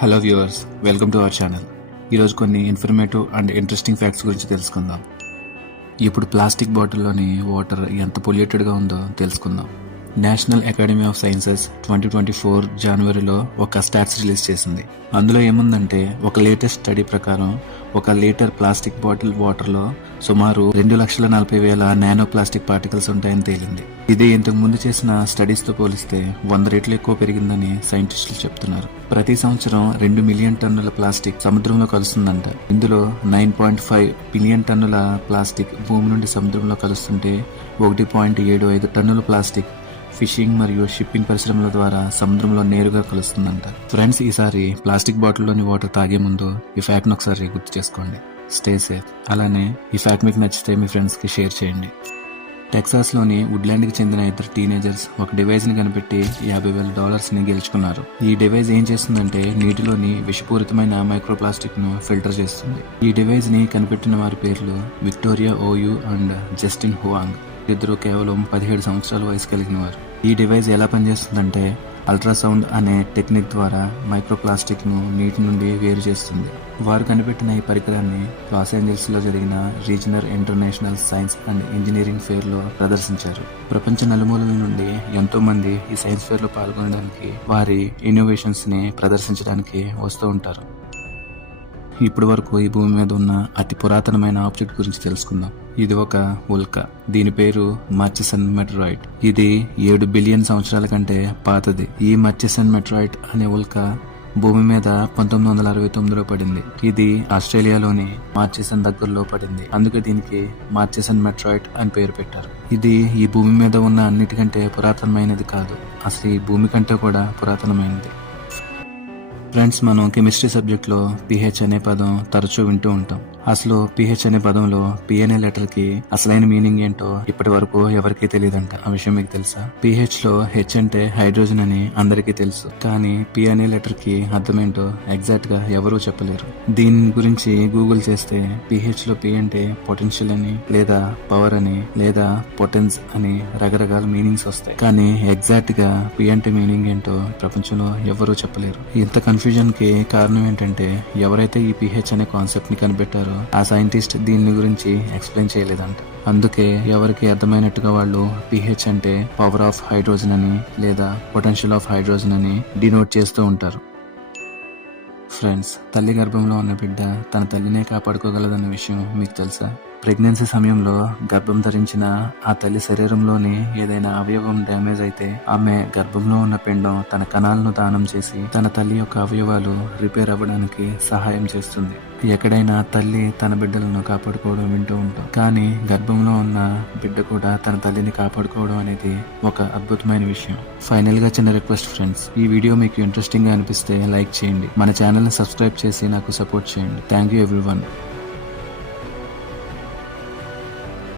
Hello viewers, welcome to our channel. ఈరోజు కొన్ని informative and interesting facts గురించి తెలుసుకుందాం. ఇప్పుడు ప్లాస్టిక్ బాటిల్లోని వాటర్ ఎంత పొల్యూటెడ్గా ఉందో తెలుసుకుందాం. నేషనల్ అకాడమీ ఆఫ్ సైన్సెస్ 2024 జనవరిలో ఒక స్టాట్స్ రిలీజ్ చేసింది. అందులో ఏముందంటే, ఒక లేటెస్ట్ స్టడీ ప్రకారం 1 లీటర్ ప్లాస్టిక్ బాటిల్ వాటర్లో సుమారు 2,40,000 నానో ప్లాస్టిక్ పార్టికల్స్ ఉంటాయని తేలింది. ఇది ఇంతకు ముందు చేసిన స్టడీస్ తో పోలిస్తే 100 రెట్లు ఎక్కువ పెరిగిందని సైంటిస్టులు చెప్తున్నారు. ప్రతి సంవత్సరం 2 మిలియన్ టన్నుల ప్లాస్టిక్ సముద్రంలో కలుస్తుందంట. ఇందులో 9.5 బిలియన్ టన్నుల ప్లాస్టిక్ భూమి నుండి సముద్రంలో కలుస్తుంటే 1.75 టన్నుల ప్లాస్టిక్ ఫిషింగ్ మరియు షిప్పింగ్ పరిశ్రమల ద్వారా సముద్రంలో నేరుగా కలుస్తుందంట. ఫ్రెండ్స్, ఈసారి ప్లాస్టిక్ బాటిల్లోని వాటర్ తాగే ముందు ఈ ఫ్యాక్ట్ ఒకసారి గుర్తు చేసుకోండి. Stay safe. అలానే ఈ ఫ్యాక్ట్ మీకు నచ్చితే మీ ఫ్రెండ్స్ కి షేర్ చేయండి. టెక్సాస్ లోని వుడ్లాండ్ కి చెందిన 2 టీనేజర్స్ ఒక డివైస్ ని కనిపెట్టి $50,000 ని గెలుచుకున్నారు. ఈ డివైస్ ఏం చేస్తుందంటే, నీటిలోని విషపూరితమైన మైక్రోప్లాస్టిక్ ను ఫిల్టర్ చేస్తుంది. ఈ డివైస్ ని కనిపెట్టిన వారి పేర్లు Victoria OU and Justin Huang. ఇద్దరు కేవలం 17 సంవత్సరాల వయసు కలిగిన వారు. ఈ డివైస్ ఎలా పనిచేస్తుందంటే, అల్ట్రాసౌండ్ అనే టెక్నిక్ ద్వారా మైక్రోప్లాస్టిక్ ను నీటి నుండి వేరు చేస్తుంది. వారు కనిపెట్టిన ఈ పరికరాన్ని లాస్ ఏంజల్స్ లో జరిగిన regional international science and engineering fair లో ప్రదర్శించారు. ప్రపంచ నలుమూలల నుండి ఎంతో మంది ఈ సైన్స్ ఫెయిర్ లో పాల్గొనడానికి, వారి ఇన్నోవేషన్స్ ని ప్రదర్శించడానికి వస్తూ ఉంటారు. ఇప్పటి వరకు ఈ భూమి మీద ఉన్న అతి పురాతనమైన ఆబ్జెక్ట్ గురించి తెలుసుకుందాం. ఇది ఒక ఉల్క. దీని పేరు మర్చిసన్ మెటరాయిడ్. ఇది 7 బిలియన్ సంవత్సరాల కంటే పాతది. ఈ మర్చిసన్ మెటరాయిడ్ అనే ఉల్క భూమి మీద 1969లో పడింది. ఇది ఆస్ట్రేలియాలోని మార్చిసన్ దగ్గరలో పడింది. అందుకే దీనికి మార్చిసన్ మెటరాయిడ్ అని పేరు పెట్టారు. ఇది ఈ భూమి మీద ఉన్న అన్నిటికంటే పురాతనమైనది కాదు, అసలు ఈ భూమి కంటే కూడా పురాతనమైనది. ఫ్రెండ్స్, మనం కెమిస్ట్రీ సబ్జెక్ట్ లో pH అనే పదం తరచూ వింటూ ఉంటాం. అసలు pH అనే పదంలో P అనే లెటర్ కి అసలైన మీనింగ్ ఏంటో ఇప్పటి వరకు ఎవరికీ తెలియదంట. ఆ విషయం మీకు తెలుసా? pH లో H అంటే హైడ్రోజన్ అని అందరికీ తెలుసు, కానీ P అనే లెటర్ కి అర్థమేంటో ఎగ్జాక్ట్ గా ఎవరూ చెప్పలేరు. దీని గురించి గూగుల్ చేస్తే pH లో P అంటే పొటెన్షియల్ అని, లేదా పవర్ అని, లేదా పొటెన్స్ అని రకరకాల మీనింగ్స్ వస్తాయి. కానీ ఎగ్జాక్ట్ గా P అంటే మీనింగ్ ఏంటో ప్రపంచంలో ఎవరూ చెప్పలేరు. ఇంత కన్ఫ్యూజన్ కి కారణం ఏంటంటే, ఎవరైతే ఈ pH అనే కాన్సెప్ట్ ని కనిపెట్టారో ఆ సైంటిస్ట్ దీని గురించి ఎక్స్ప్లెయిన్ చేయలేదంట. అందుకే ఎవరికి అర్థమైనట్టుగా వాళ్ళు pH అంటే పవర్ ఆఫ్ హైడ్రోజన్ అని, లేదా పొటెన్షియల్ ఆఫ్ హైడ్రోజన్ అని డినోట్ చేస్తూ ఉంటారు. ఫ్రెండ్స్, తల్లి గర్భంలో ఉన్న బిడ్డ తన తల్లినే కాపాడుకోగలదన్న విషయం మీకు తెలుసా? ప్రెగ్నెన్సీ సమయంలో గర్భం ధరించిన ఆ తల్లి శరీరంలోని ఏదైనా అవయవం డ్యామేజ్ అయితే, ఆమె గర్భంలో ఉన్న పిండం తన కణాలను దానం చేసి తన తల్లి యొక్క అవయవాలు రిపేర్ అవ్వడానికి సహాయం చేస్తుంది. ఎక్కడైనా తల్లి తన బిడ్డలను కాపాడుకోవడం వింటూ ఉంటాం, కానీ గర్భంలో ఉన్న బిడ్డ కూడా తన తల్లిని కాపాడుకోవడం అనేది ఒక అద్భుతమైన విషయం. ఫైనల్ గా చిన్న రిక్వెస్ట్ ఫ్రెండ్స్, ఈ వీడియో మీకు ఇంట్రెస్టింగ్ గా అనిపిస్తే లైక్ చేయండి. మన ఛానల్ ని సబ్స్క్రైబ్ చేసి నాకు సపోర్ట్ చేయండి. Thank you everyone.